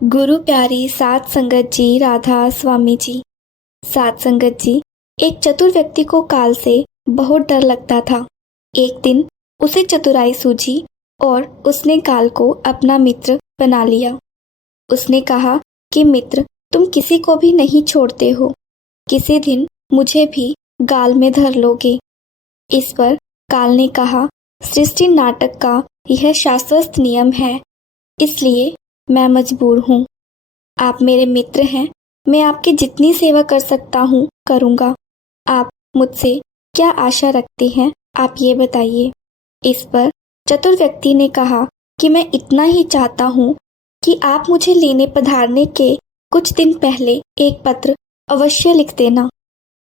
गुरु प्यारी सात संगत जी, राधा स्वामी जी। सात संगत जी, एक चतुर व्यक्ति को काल से बहुत डर लगता था। एक दिन उसे चतुराई सूझी और उसने काल को अपना मित्र बना लिया। उसने कहा कि मित्र, तुम किसी को भी नहीं छोड़ते हो, किसी दिन मुझे भी गाल में धर लोगे। इस पर काल ने कहा, सृष्टि नाटक का यह शाश्वत नियम है, इसलिए मैं मजबूर हूँ। आप मेरे मित्र हैं, मैं आपकी जितनी सेवा कर सकता हूँ करूँगा। आप मुझसे क्या आशा रखते हैं, आप ये बताइए। इस पर चतुर व्यक्ति ने कहा कि मैं इतना ही चाहता हूँ कि आप मुझे लेने पधारने के कुछ दिन पहले एक पत्र अवश्य लिख देना,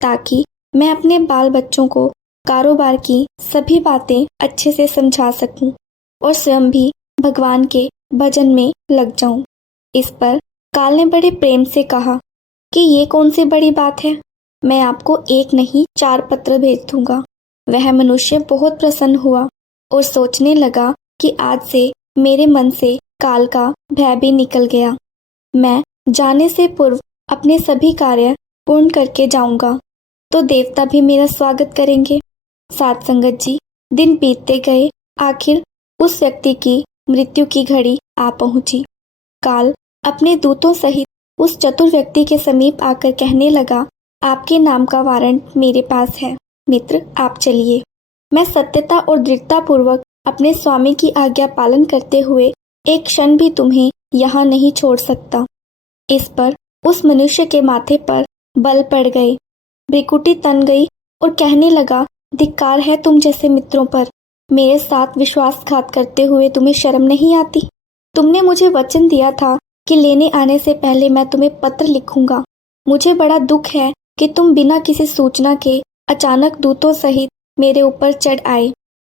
ताकि मैं अपने बाल बच्चों को कारोबार की सभी बातें अच्छे से समझा सकूं और स्वयं भी भगवान के भजन में लग जाऊं। इस पर काल ने बड़े प्रेम से कहा कि ये कौन सी बड़ी बात है, मैं आपको एक नहीं 4 पत्र भेज दूंगा। वह मनुष्य बहुत प्रसन्न हुआ और सोचने लगा कि आज से मेरे मन से काल का भय भी निकल गया। मैं जाने से पूर्व अपने सभी कार्य पूर्ण करके जाऊंगा, तो देवता भी मेरा स्वागत करेंगे। सात संगत जी, दिन बीतते गए, आखिर उस व्यक्ति की मृत्यु की घड़ी आ पहुंची। काल अपने दूतों सहित उस चतुर व्यक्ति के समीप आकर कहने लगा, आपके नाम का वारंट मेरे पास है, मित्र आप चलिए। मैं सत्यता और दृढ़ता पूर्वक अपने स्वामी की आज्ञा पालन करते हुए एक क्षण भी तुम्हें यहाँ नहीं छोड़ सकता। इस पर उस मनुष्य के माथे पर बल पड़ गए, भृकुटी तन गई और कहने लगा, धिक्कार है तुम जैसे मित्रों पर। मेरे साथ विश्वासघात करते हुए तुम्हें शर्म नहीं आती? तुमने मुझे वचन दिया था कि लेने आने से पहले मैं तुम्हें पत्र लिखूंगा। मुझे बड़ा दुख है कि तुम बिना किसी सूचना के अचानक दूतों सहित मेरे ऊपर चढ़ आए।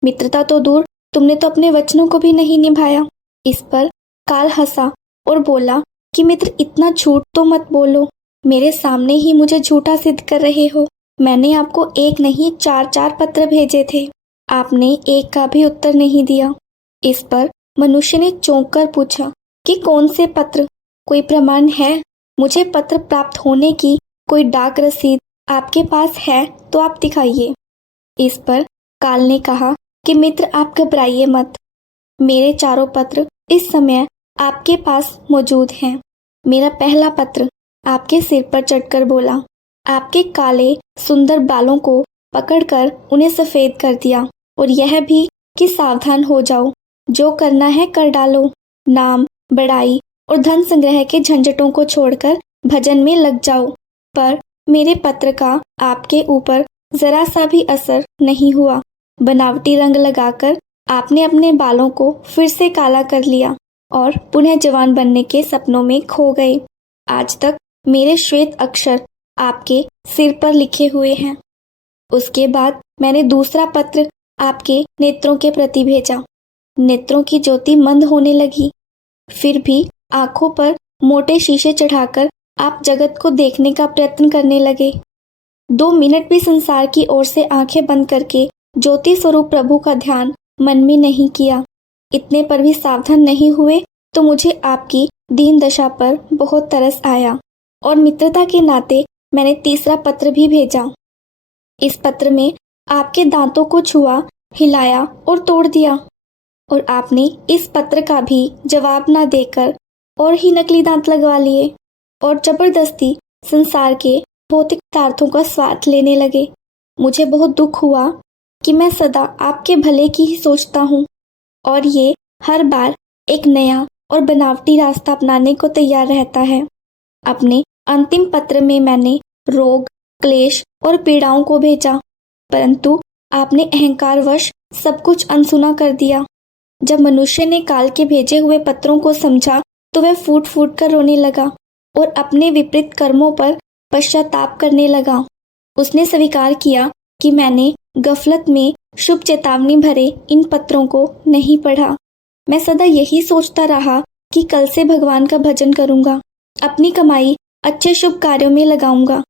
मित्रता तो दूर, तुमने तो अपने वचनों को भी नहीं निभाया। इस पर काल हंसा और बोला कि मित्र, इतना झूठ तो मत बोलो, मेरे सामने ही मुझे झूठा सिद्ध कर रहे हो। मैंने आपको एक नहीं 4 पत्र भेजे थे, आपने एक का भी उत्तर नहीं दिया। इस पर मनुष्य ने चौंक कर पूछा कि कौन से पत्र, कोई प्रमाण है? मुझे पत्र प्राप्त होने की कोई डाक रसीद आपके पास है तो आप दिखाइए। इस पर काल ने कहा कि मित्र आप घबराइए मत, मेरे 4 पत्र इस समय आपके पास मौजूद हैं। मेरा पहला पत्र आपके सिर पर चढ़कर बोला, आपके काले सुंदर बालों को पकड़कर उन्हें सफेद कर दिया, और यह भी कि सावधान हो जाओ, जो करना है कर डालो। नाम, बड़ाई और धन संग्रह के झंझटों को छोड़कर भजन में लग जाओ। पर मेरे पत्र का आपके ऊपर जरा सा भी असर नहीं हुआ। बनावटी रंग लगाकर आपने अपने बालों को फिर से काला कर लिया और पुनः जवान बनने के सपनों में खो गए। आज तक मेरे श्वेत अक्षर आपके सिर पर लिखे हुए हैं। उसके बाद मैंने दूसरा पत्र आपके नेत्रों के प्रति भेजा। नेत्रों की ज्योति मंद होने लगी, फिर भी आंखों पर मोटे शीशे चढ़ाकर आप जगत को देखने का प्रयत्न करने लगे। 2 मिनट भी संसार की ओर से आंखें बंद करके ज्योति स्वरूप प्रभु का ध्यान मन में नहीं किया। इतने पर भी सावधान नहीं हुए तो मुझे आपकी दीन दशा पर बहुत तरस आया और मित्रता के नाते मैंने तीसरा पत्र भी भेजा। इस पत्र में आपके दांतों को छुआ, हिलाया और तोड़ दिया, और आपने इस पत्र का भी जवाब ना देकर और ही नकली दांत लगवा लिए और जबरदस्ती संसार के भौतिक पदार्थों का स्वाद लेने लगे। मुझे बहुत दुख हुआ कि मैं सदा आपके भले की ही सोचता हूँ, और ये हर बार एक नया और बनावटी रास्ता अपनाने को तैयार रहता है। अपने अंतिम पत्र में मैंने रोग, क्लेश और पीड़ाओं को भेजा, परंतु आपने अहंकारवश सब कुछ अनसुना कर दिया। जब मनुष्य ने काल के भेजे हुए पत्रों को समझा तो वह फूट फूट कर रोने लगा और अपने विपरीत कर्मों पर पश्चाताप करने लगा। उसने स्वीकार किया कि मैंने गफलत में शुभ चेतावनी भरे इन पत्रों को नहीं पढ़ा। मैं सदा यही सोचता रहा कि कल से भगवान का भजन करूंगा, अपनी कमाई अच्छे शुभ कार्यों में लगाऊंगा,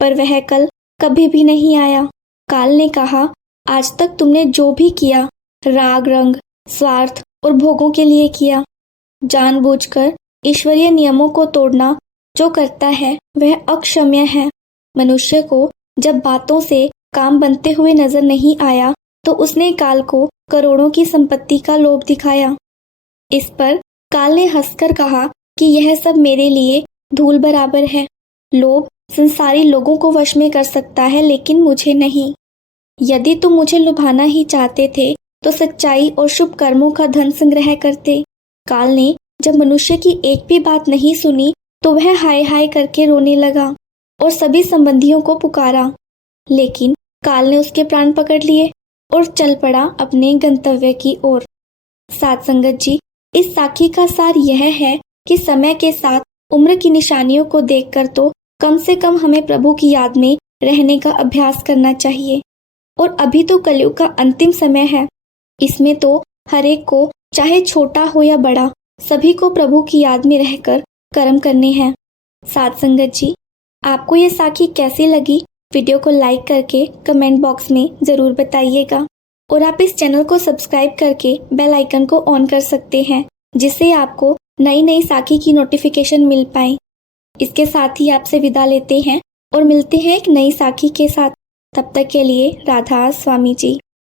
पर वह कल कभी भी नहीं आया। काल ने कहा, आज तक तुमने जो भी किया राग रंग, स्वार्थ और भोगों के लिए किया। जानबूझकर ईश्वरीय नियमों को तोड़ना जो करता है वह अक्षम्य है। मनुष्य को जब बातों से काम बनते हुए नजर नहीं आया तो उसने काल को करोड़ों की संपत्ति का लोभ दिखाया। इस पर काल ने हंसकर कहा कि यह सब मेरे लिए धूल बराबर है। लोभ संसारी लोगों को वश में कर सकता है, लेकिन मुझे नहीं। यदि तुम मुझे लुभाना ही चाहते थे तो सच्चाई और शुभ कर्मों का धन संग्रह करते। काल ने जब मनुष्य की एक भी बात नहीं सुनी तो वह हाय हाय करके रोने लगा और सभी संबंधियों को पुकारा, लेकिन काल ने उसके प्राण पकड़ लिए और चल पड़ा अपने गंतव्य की ओर। साथ संगत जी, इस साखी का सार यह है कि समय के साथ उम्र की निशानियों को देखकर तो कम से कम हमें प्रभु की याद में रहने का अभ्यास करना चाहिए। और अभी तो कलयुग का अंतिम समय है। इसमें तो हर एक को, चाहे छोटा हो या बड़ा, सभी को प्रभु की याद में रहकर कर्म करने हैं। साथ संगत जी, आपको ये साखी कैसी लगी? वीडियो को लाइक करके कमेंट बॉक्स में ज़रूर बताइएगा। और आप इस चैनल को सब्सक्राइब करके बेल आइकन को ऑन कर सकते हैं, जिससे आपको नई नई साखी की नोटिफिकेशन मिल पाए। इसके साथ ही आपसे विदा लेते हैं और मिलते हैं एक नई साखी के साथ। तब तक के लिए राधा स्वामी जी।